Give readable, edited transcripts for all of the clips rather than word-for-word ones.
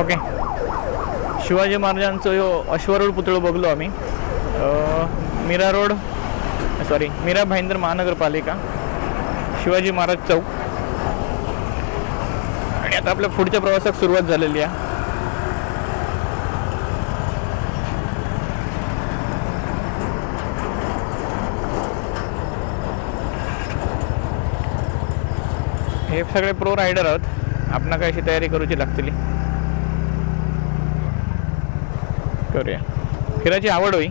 Okay, Shivaji महाराजांचं अश्वारूढ पुतळं बघलो आम्ही. मीरा रोड, सॉरी मीरा भाईंदर महानगरपालिका, शिवाजी महाराज चौक. आणि आता आपल्या पुढच्या प्रवासात सुरुवात झालेली आहे. हे सगळे प्रो रायडर आहोत. आपण काय अशी तयारी करूची लागतील. करूया, फिरायची आवड होई.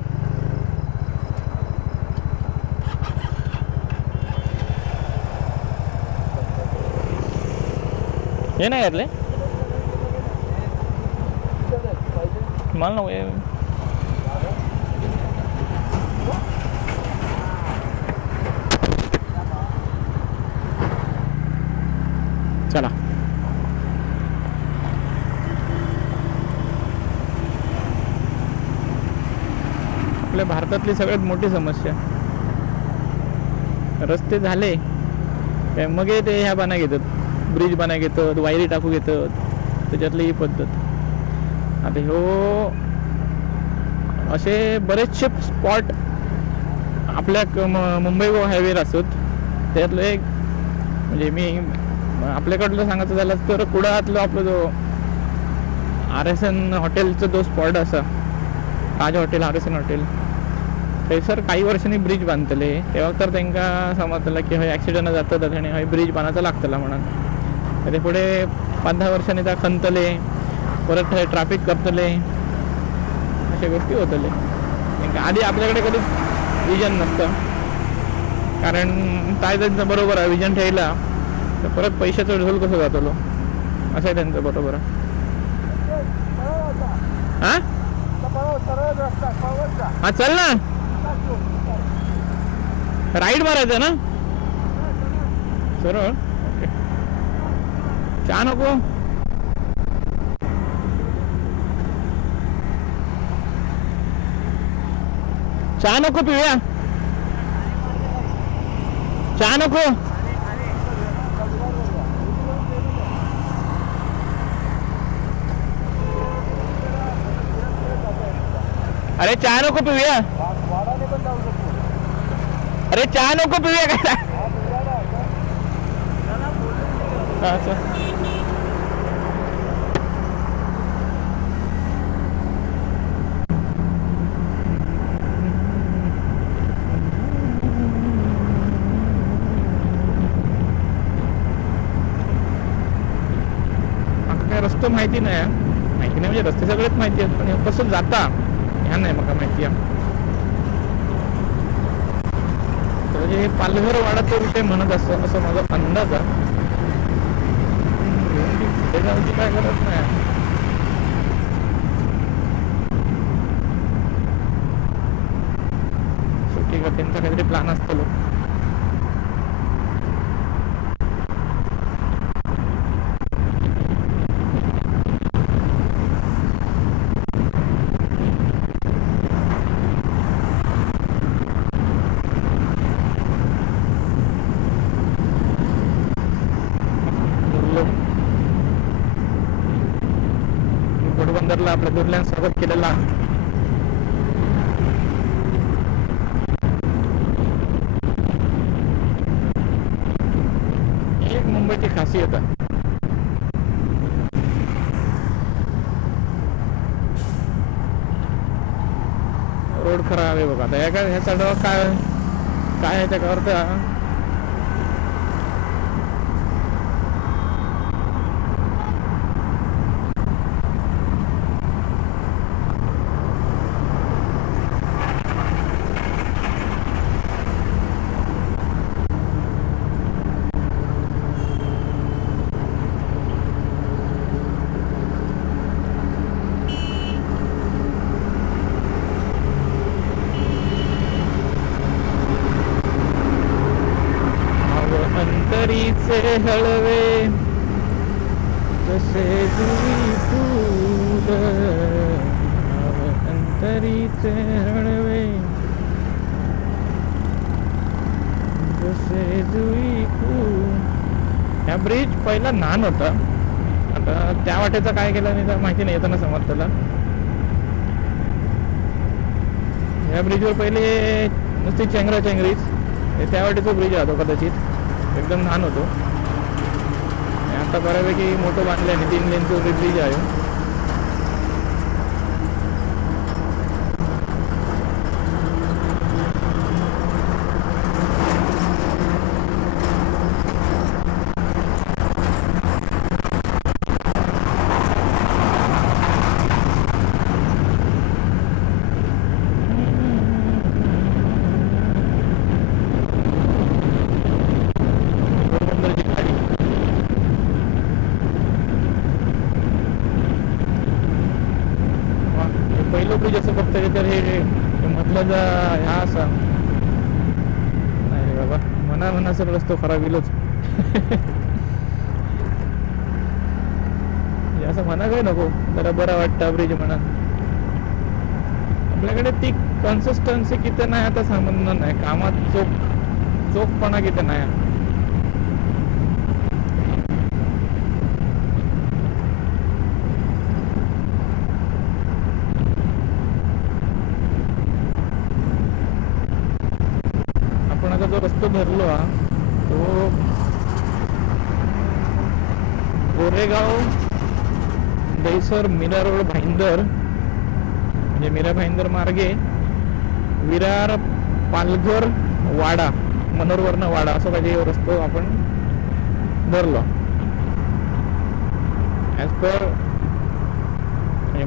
हे नाही यातले मला नको. चला, आपल्या भारतातली सगळ्यात मोठी समस्या रस्ते झाले काय मग ते ह्या बाना घेतात, ब्रिज बाना घेतात, वायरी टाकू घेतात. त्याच्यातली ही पद्धत. आता ह्यो असे बरेचसे स्पॉट आपल्या मुंबई गोवा हायवेवर असत. त्यातलं एक म्हणजे मी आपल्याकडलं सांगायचं झालं तर कुडाळातलं आपलं जो RSN हॉटेलचा जो स्पॉट असा, राज हॉटेल, RSN हॉटेल, थंयसर काही वर्षांनी ब्रिज बांधतले. तेव्हा तर तांकां समजतलं की हय ॲक्सिडंट जातात आणि हय ब्रिज बांदचा लागतला म्हणून. ते पुढे 5-10 वर्षांनी त्या खणतले, परत ट्रॅफिक करतले, अशा गोष्टी होतले. आधी आपल्याकडे कधीच विजन नसतं. कारण काय त्यांचं बरोबर आहे, विजन ठेवला तर परत पैशाचा ढोल कसं जातलो असं आहे त्यांचं. बरोबर आहे. हां हां, चल ना, राईड मारायचं ना सरळ. ओके, चहा नको? चहा नको पिऊया? चहा नको? अरे चहा नको पिऊया? अरे चहा नको पिऊया काय? काय रस्ते माहिती नाही. माहिती नाही म्हणजे रस्ते सगळेच माहिती आहेत, पण कसं जाता ह्या नाही मला माहिती आहे. हे पालघर वाडाचा विषय म्हणत असतं असं माझा अंदाज आहे. काय करत नाही. सुट्टी का त्यांचा काहीतरी प्लॅन असतो. लोक घोडबंदरला आपल्या दुर्ल्यान स्वागत केलेला. एक मुंबईची खासियत आहे. रोड खराब आहे बघा. ह्याचा डोळा काय काय आहे त्याच्यावर. अंतरीचे हळवे जसे जुई फूल, अंतरीचे हळवे जसे जुई फूल. हा ब्रिज पहिला लहान होता, आता त्या वाटेचा काय केलं नाही तर माहिती नाही, येताना समज त्याला. या ब्रिजवर पहिले नुसती चेंगरीच, त्या वाटेचा ब्रिज राहतो कदाचित, एकदम लहान होतो. आता बऱ्यापैकी मोठं बांधलं आहे, 3 लेनचं ब्रिज आहे. पहिलं ब्रिज असं फक्त तर हे म्हटलं ह्या असा नाही रे बाबा, म्हणा सर रस्तो खराब येईलच. असं म्हणा काय नको, जरा बरं वाटतं ब्रिज म्हणा. आपल्याकडे ती कन्सिस्टन्सी किती नाही आता संबंध नाही, कामात चोखपणा किती नाही. जो रस्तो धरलो हा तो गोरेगाव दहिसर मीरा रोड भाईंदर, म्हणजे मीरा भाईंदर मार्गे विरार पालघर वाडा, मनोरवरनं वाडा असं काही रस्तो आपण धरलो. ॲज पर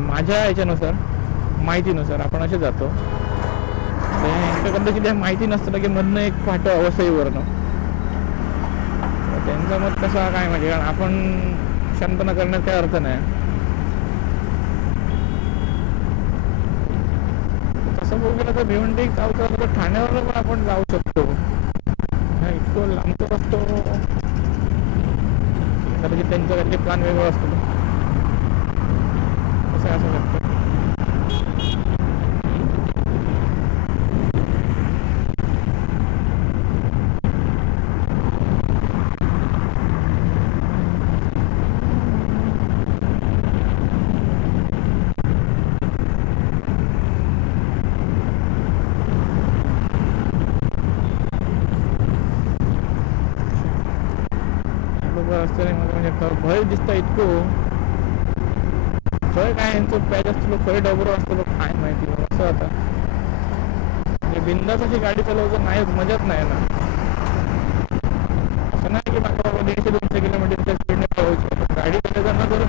माझ्या याच्यानुसार, माहितीनुसार आपण असे जातो. कदाचित माहिती नसतं की मधनं एक फाटो अवसईवरनं, त्यांचं मत कसा काय म्हणजे, कारण आपण शांतना करण्यात काही अर्थ नाही. तसं बघितलं तर भिवंडी चालतं तर ठाण्यावर पण आपण जाऊ शकतो. इतकं लांबतो असतो, कदाचित त्यांचं काहीतरी प्लॅन वेगळं असतो. कसं असू शकतं. रस्त्याने म्हणजे भय दिसतं इतकं, खय काय यांचं पॅच असतो, खय डबरो असतो काय माहिती असं. आता म्हणजे बिंदास अशी गाडी चालवायचं नाही, मजाच नाही ना. असं नाही की बाबा 150-200 किलोमीटरच्या स्पीडने पळवायची गाडी चालवताना. जर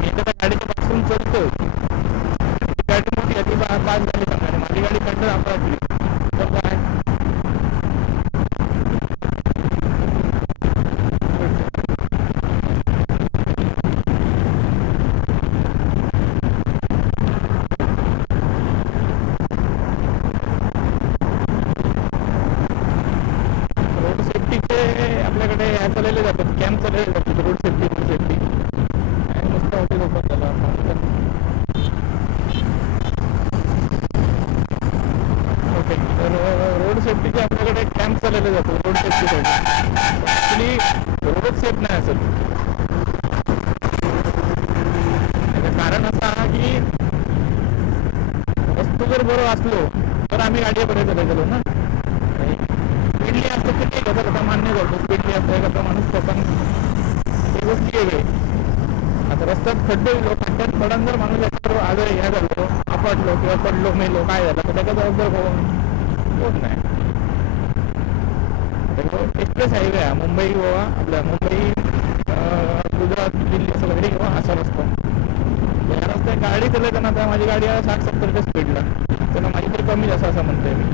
मी तर गाडीच्या पासून चढतो, गाडी मोठी ती 5 झाली सांगणार, माझी गाडी कंटर आपली तर काय आपल्याकडे ह्या चालवले जातात, कॅम्प चालवले जातात, रोड सेफ्टी मस्त हॉटेल ओपन झालं. ओके, तर रोड सेफ्टीचे आपल्याकडे कॅम्प चालवले जातात रोड सेफ्टीसाठी. ॲक्च्युली रोड सेफ नाही असत. त्याचं कारण असं आहे की रस्तो जर बरं असलो तर आम्ही गाडीपर्यंत चालवलो ना. स्पीडली असतं ते ठीक आहे, आता मान्य करतो. स्पीडली असतं एखादा माणूस पण ही गोष्टी वेगळी. आता रस्त्यात खड्डे खड्ड्यात पडून जर माणूस एखादं आजार ह्या झालो, आपटलो किंवा पडलो मेलो काय झालं तर त्याचा जबाबदार कोण नाही. एक्सप्रेस हायवे आहे मुंबई गोवा, आपल्या मुंबई गुजरात दिल्ली असं वगैरे किंवा असा रस्ता. या रस्त्यात गाडी चालवताना आता माझी गाडी आहे 60-70च्या स्पीडला, तर माझी तरी कमी जास्त असं म्हणतोय मी.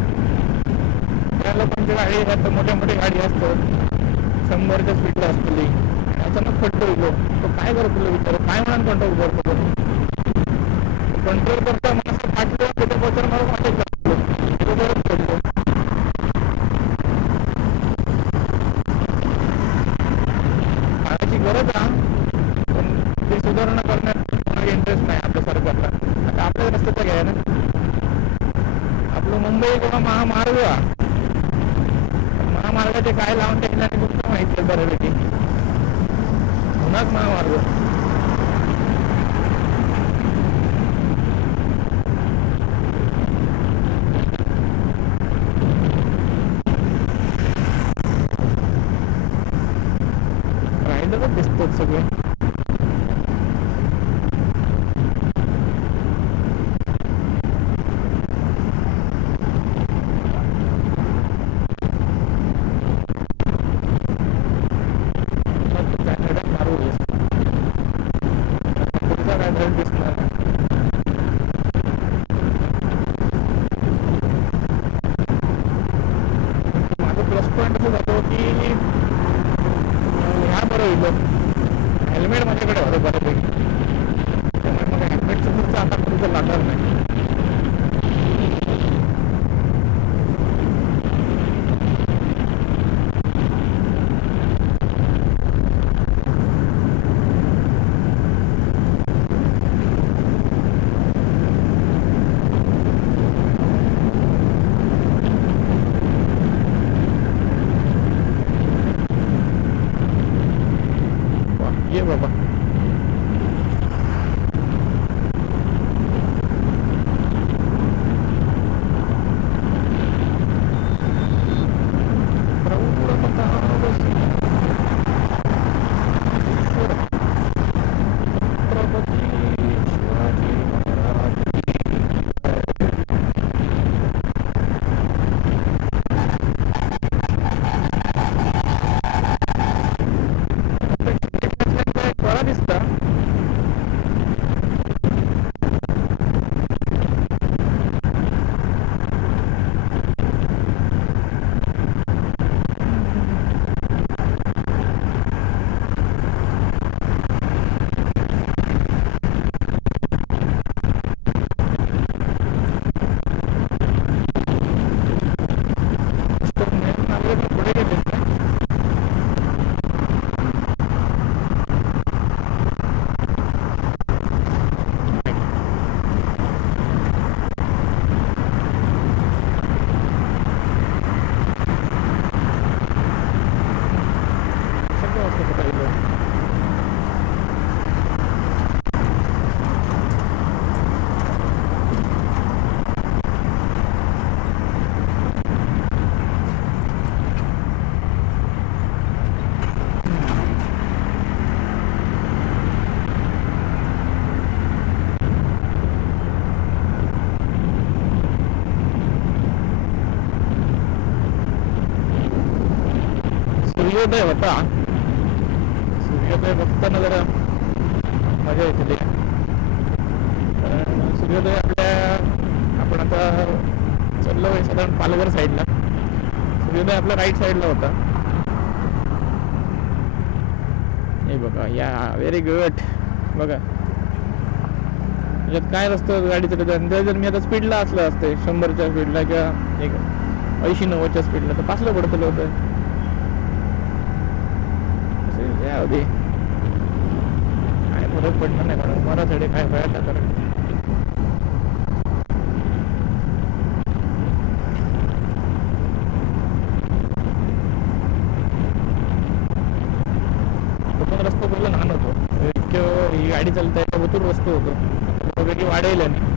त्या लोकांची गाडी आता मोठ्या गाडी असतात 100च्या स्पीडला असतली, अचानक खड्डो येतो तो काय करतो तुला विचार, काय म्हणून कंट्रोल करतो. कंट्रोल करता मला असं फाटलं त्याच्या बचर मला माझ्या तो परत पडतो. काळाची गरज आहे पण ते सुधारणा करण्यात कोणाला इंटरेस्ट नाही आपल्या सरकारला. आता आपल्या रस्त्याचा घ्या ना, आपलं मुंबई किंवा महामार्ग महामार्गाचे काय लावून टेकल्याने तुमचं माहिती आहे बऱ्यापैकी. जुनाच महामार्ग. रायडरच दिसतात सगळे. हेल्मेट माझ्याकडे होतं बऱ्यापैकी, त्यामुळे मग हेल्मेटचं खर्च आता कुठं लागणार नाही. ये बाबा, बरा दिसता. पुढे गेले सूर्योदय होता. सूर्योदय बघताना जरा मजा येते. सूर्योदय आपण आता चाललो आहे साधारण पालघर साईडला. सूर्योदय आपल्या राईट साईडला होता. हे बघा, या व्हेरी गुड. बघा याच्यात काय रस्तं गाडी चालत आहे. जर मी आता स्पीडला असलं असते 100च्या स्पीडला किंवा 80-90च्या स्पीडला तर पासलं पडतलं होतं. काय फरक पडणार नाही कारण मराठवाडे काय व्हायला कारण तो पण रस्ता बोलला लहान होतो. ही गाडी चालताय भरपूर रस्ता होतो की वाढेल आणि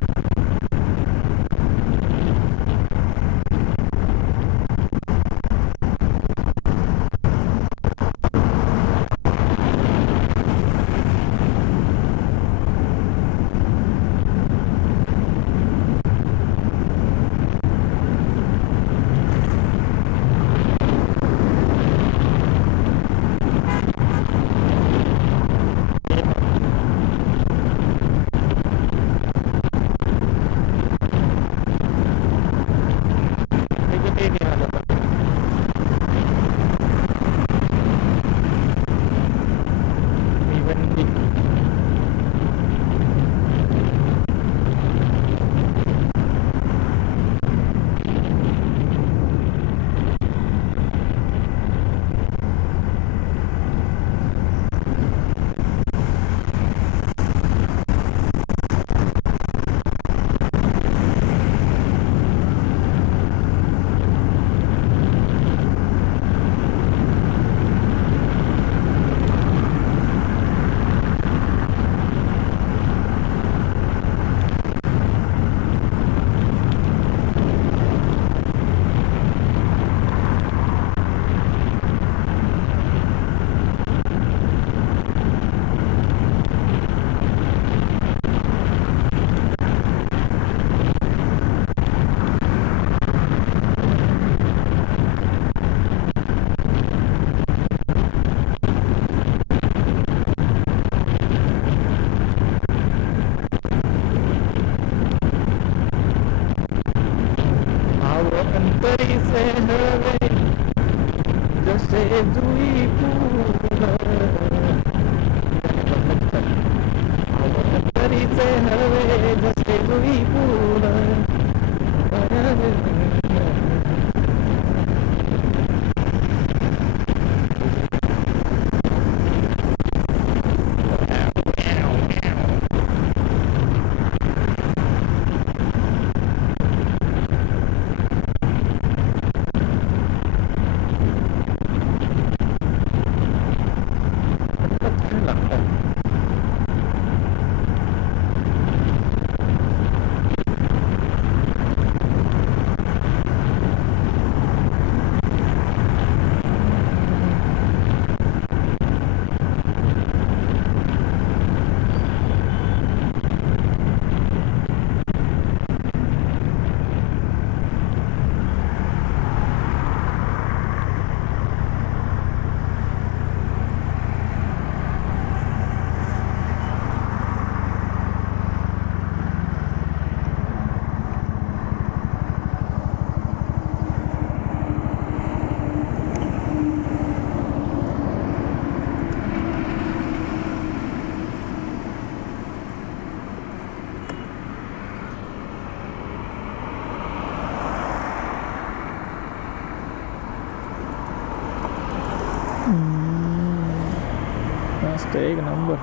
तरीचे हवे जसे जुई फूल तरीचे हवे जसे जुई फूल मस्त एक नंबर.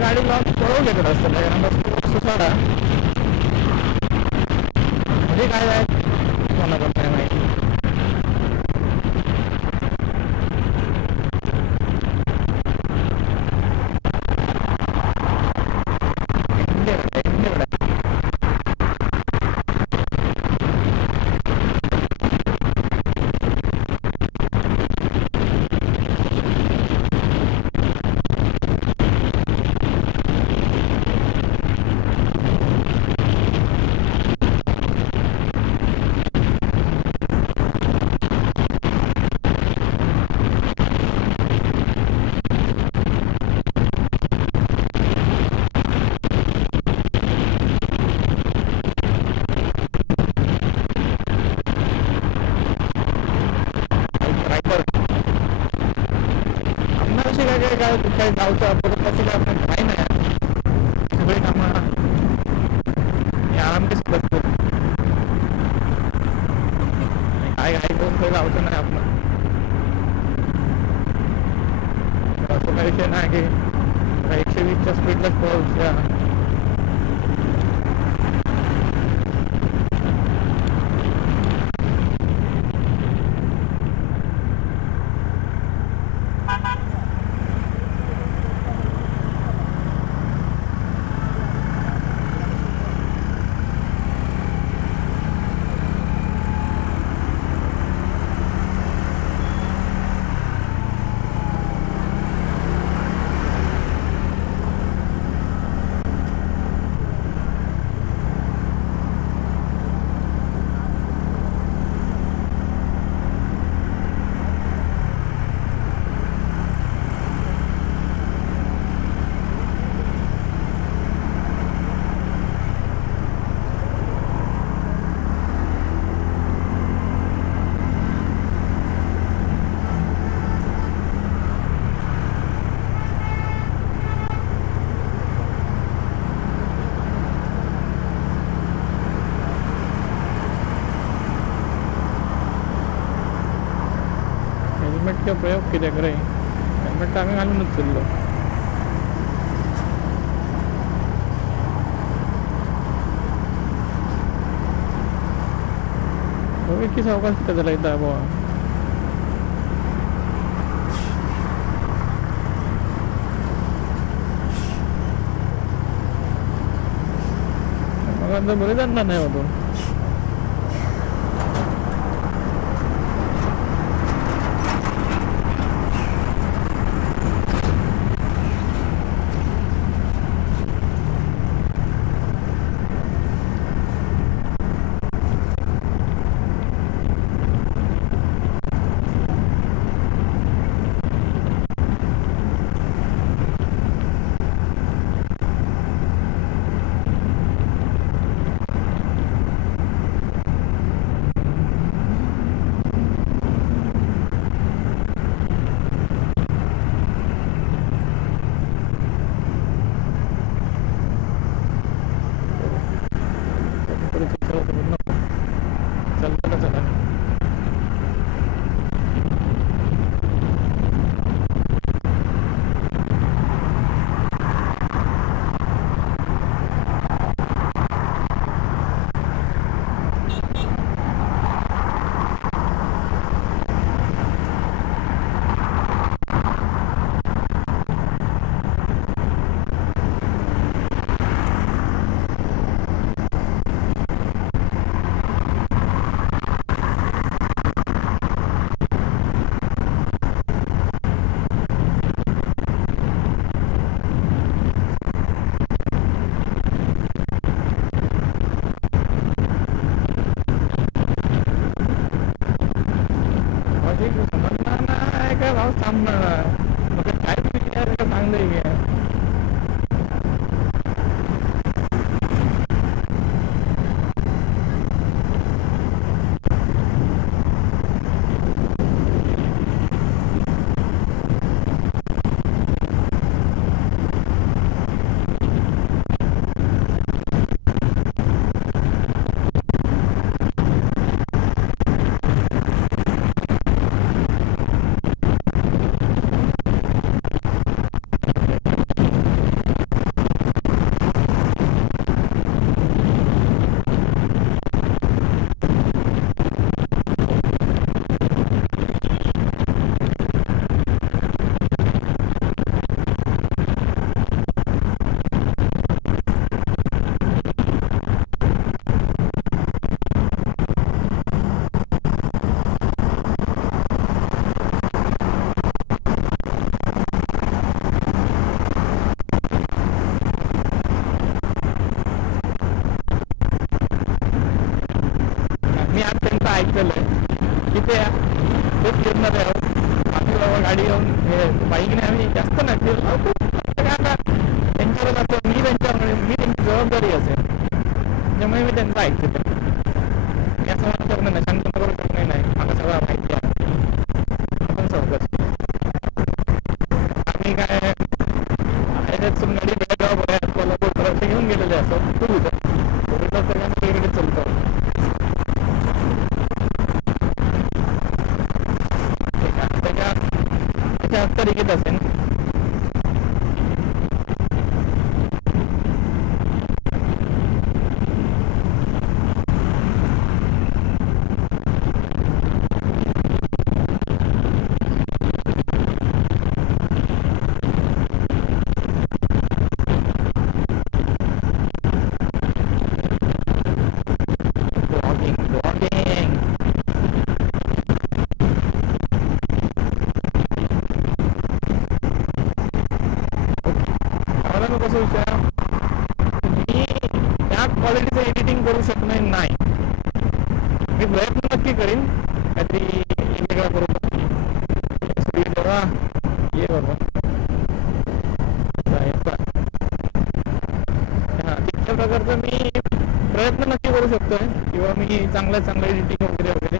गाडी लॉक पळवू घेत असतं कारण रस्ता सुसाडा म्हणजे काय आहे कोणाला पण काय माहिती. काय जाऊचं अपघात त्याचं काय आपण काही नाही सगळे कामं आराम कसं करतो काय घाई करून काही जाऊचं नाही आपण. असं काही विषय नाही की 120च्या स्पीडलाच पोहोचूया. हेल्मेटचा प्रयोग किती करे हेल्मेट आम्ही घालूनच चाललो. इतकी सावकाश कुठे झाला इथं बाबा. मग आता बरे जाणार नाही होतो. मग काय विचार का चांगलं आहे. मी आज त्यांचं ऐकलंय की ते खूप फिरणार आहे. आम्ही बाबा गाडी घेऊन हे बाईकने आम्ही जास्त नाही फिरलो. खूप आता त्यांच्यावर जातो मी त्यांची जबाबदारी असेल त्यामुळे मी त्यांचं ऐकतो. मी असं मला करणं नाही, शांत करू शकणं नाही. मला सगळं माहिती आहे. आपण चौकस आम्ही काय ह्याच्यातून गाडी बेळगाव बघायला कोल्हापूर परत घेऊन गेलेले असं टू व्हीलर सगळ्यांना चालतो. तरीकेत असेल. कसं विचार मी त्या क्वालिटीचं एडिटिंग करू शकणार नाही. मी प्रयत्न नक्की करीन काहीतरी वेगळा करू. बघा ये बाबा हां तितक्या प्रकारचं मी प्रयत्न नक्की करू शकतोय किंवा मी चांगलं एडिटिंग वगैरे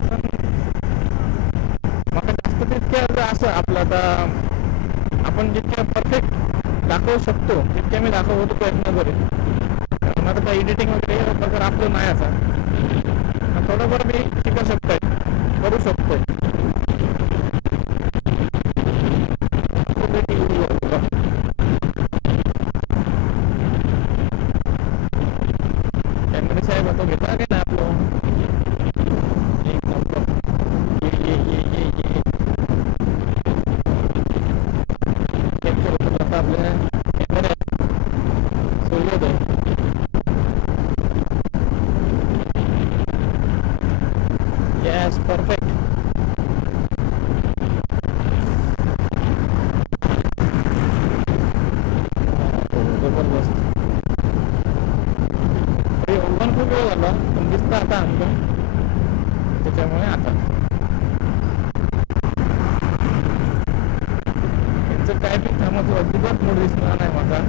पण मला जास्त तितक्या असं आपलं आता आपण जितक्या परफेक्ट दाखवू शकतो तितक्या मी दाखवतो प्रयत्न करेन. कारण आता एडिटिंग वगैरे प्रकार आपलं नाही असा थोडंफार मी शिकू शकतोय करू शकतोय. कॅमेरे साहेब आता घेता काय ना आपलं एक नंबर कॅप्चर होतं आता आपल्या कॅमेऱ्यात सूर्योदय. Yes perfect. जबरदस्त. ओव्हन खूप वेळ झाला पण दिसतं आता आमचं त्याच्यामुळे आता यांचं काय बी कामाचं अजिबात मूड दिसणार नाही माझा.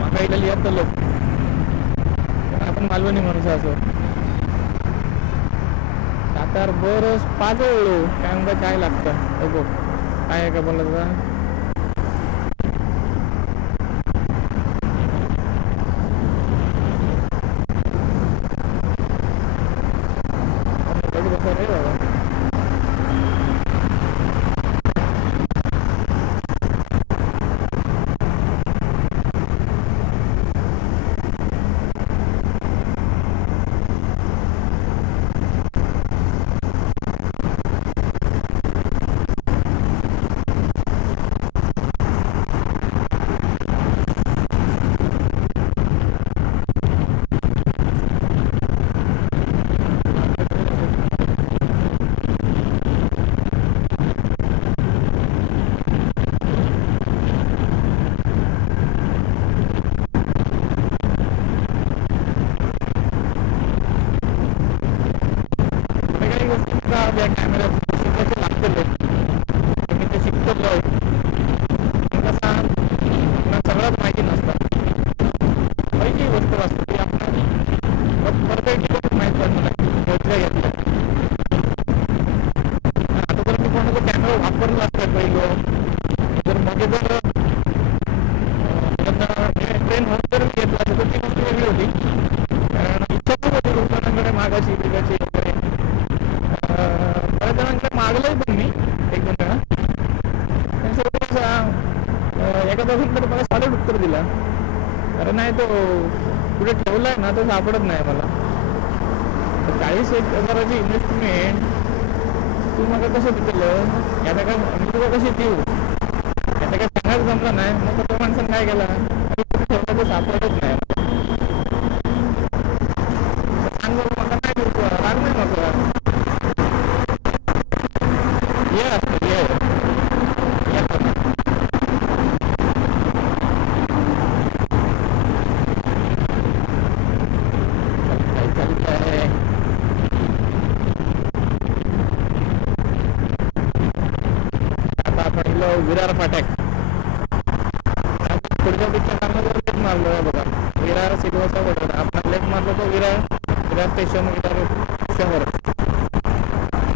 माका इला लिहात लोक आपण मालवणी माणूस असो सातार बरंच पाजवलो काय म्हणता काय लागतं बघ काय आहे का बोला दादा. रे बाबा वापरलं असतं पहिलं जर मध्ये जर ट्रेन होऊन जर घेतला असतं तर ती गोष्ट वेगळी होती. कारण इच्छा खूप होती खूप जणांकडे मागायची बिगाची वगैरे. बऱ्याच जणांकडे मागलंय पण मी एक दोन वेळा. पण शेवटी एका दोघांनी तर मला सॉलिड उत्तर दिला. कारण नाही तो कुठे ठेवलाय ना तो सापडत नाही मला. 40,000 इन्व्हेस्टमेंट तू मला कसं दिलं याचा काय मी तुला कशी देऊ याचा काय सांगायला जमलं नाही. मग तो माणसानं काय केला ठेवला तो सापडत नाही. सांग मला काय करतो राग नाही नको ये असतं ये विरार फाटक पुढच्या पिक्चर लेफ्ट मारलो बघा. विरार सिल्वासा वगैरे आपण लेफ्ट मारलो तो विरार स्टेशन विरार शहर.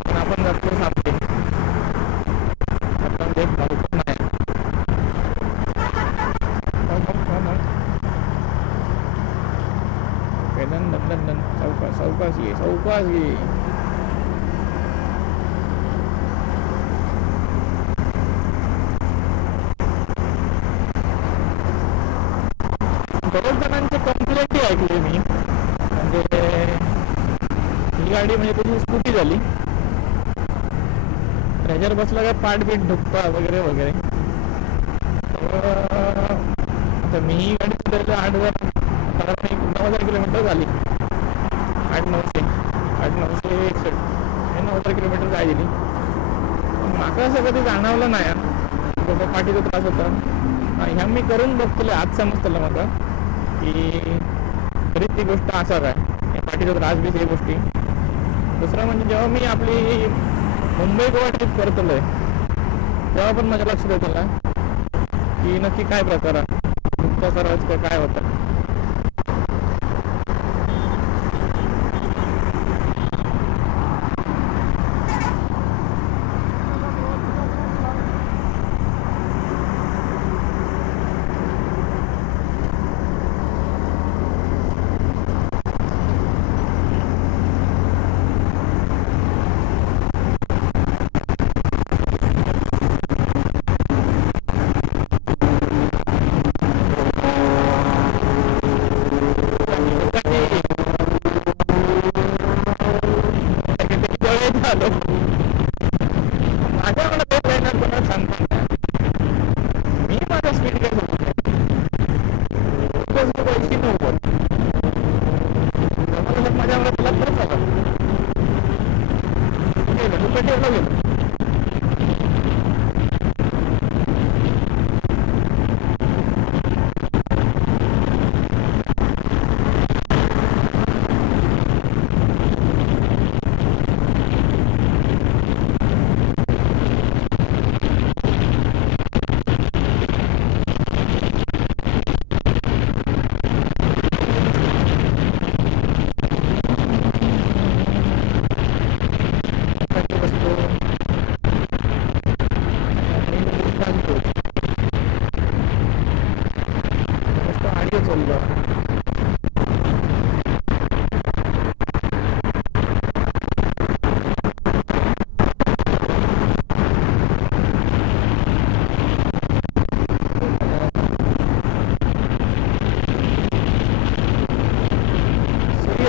पण आपण जातो थांबते आपण लेफ्ट मारू पण नाही. चौकास ये बऱ्याच जणांची कंप्लेंटही ऐकली मी. म्हणजे ही गाडी म्हणजे त्याची स्कूटी झाली त्याच्यावर बसला काय पाठबीट दुखता वगैरे वगैरे. आता मी ही गाडी सुधारली 9,000 किलोमीटर झाली. 8,961 9,000 किलोमीटर काय दिली. माका असं कधी जाणवलं नाही बाबा पाठीचा त्रास होता. ह्या मी करून बघतले आज समजतलं मला की खरीच ती गोष्ट असा काय पाठीचा त्रास बी ही गोष्टी. दुसरं म्हणजे जेव्हा मी आपली मुंबई गोवा ट्रिप करतलोय तेव्हा पण माझ्या लक्षात येतं की नक्की काय प्रकार दुःख करायचं काय होतं. माझ्याकडे ते ट्रेनर कोणाला सांगतो मी माझा स्पीड काय सांगतो 89 माझ्याकडे तुला खरंच आला गेलो तू पेटीवरला गेलो.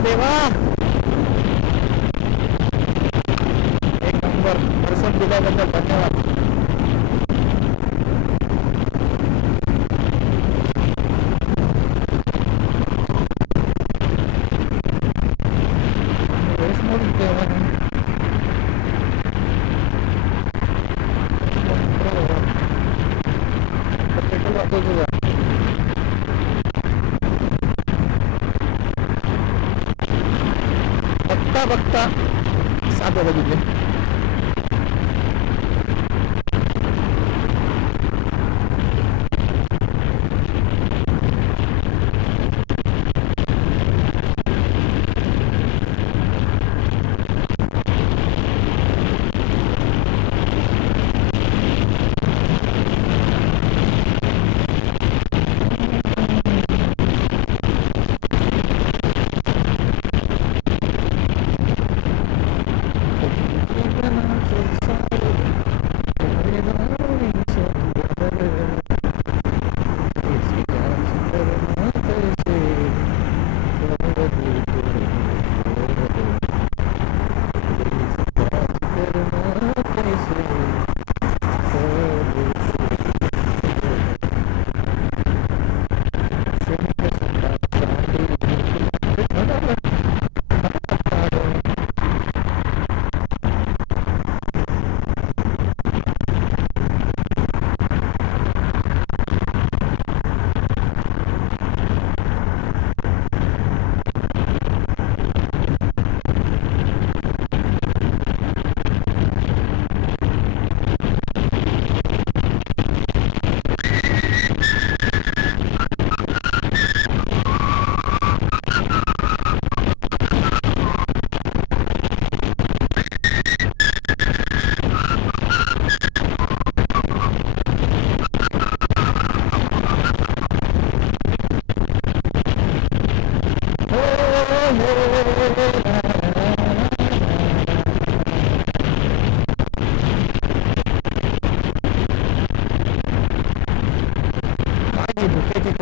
देवा एक नंबर दर्शन दिल्याबद्दल धन्यवाद. पेट्रोल वाचवतो बघता 7 बघितले.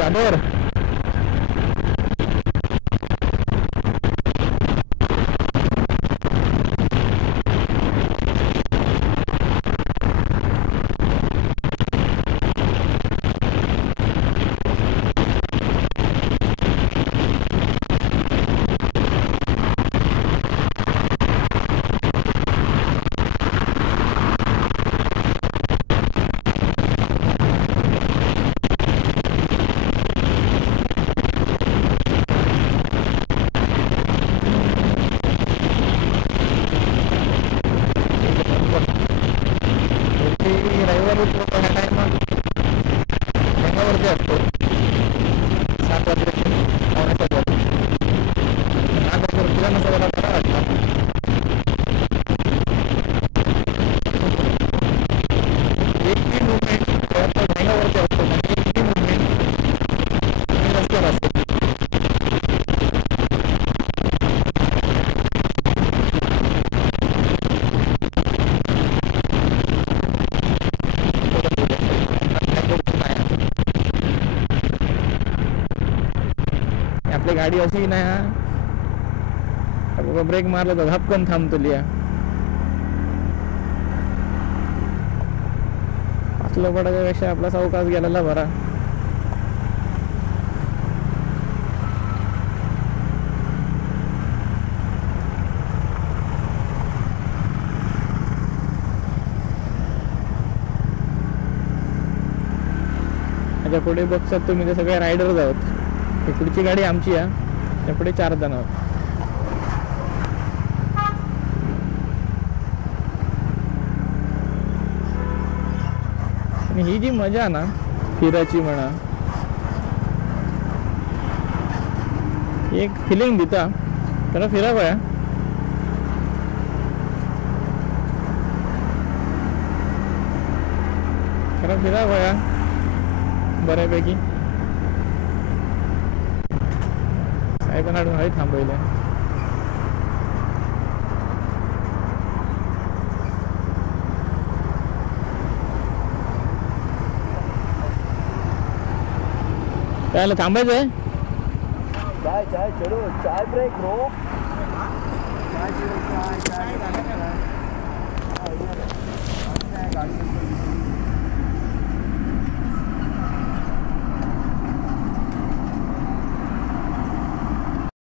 चादर रविवारी ह्या टायमात रंगावरती असतो 7 वाजता पावणे 7 वाजता 8 वाजता नसं बघा बरा वाटतं एक बी मुवमेंट रंगावरती असतो म्हणजे एक बी मुवमेंट रस्त्यावर असतो आपली गाडी अशी नाही हा ब्रेक मारला तर धपकन थांबतली असलं पडायच्या पेक्षा आपला सावकाश गेलेला बरा त्याच्या पुढे बघतात तुम्ही ते सगळे रायडर्स आहोत पुढची गाडी आमची आहे त्या पुढे 4 जण आहोत आणि ही जी मजा ना फिरायची म्हणा एक फिलिंग देता त्याला फिरा बया खरं फिरा बया बऱ्यापैकी साहेबांना हळी थांबवलं त्याला थांबायचं आहे चाय चाय चलो चाय ब्रेक ब्रो चाय चाय चाय गाड़ी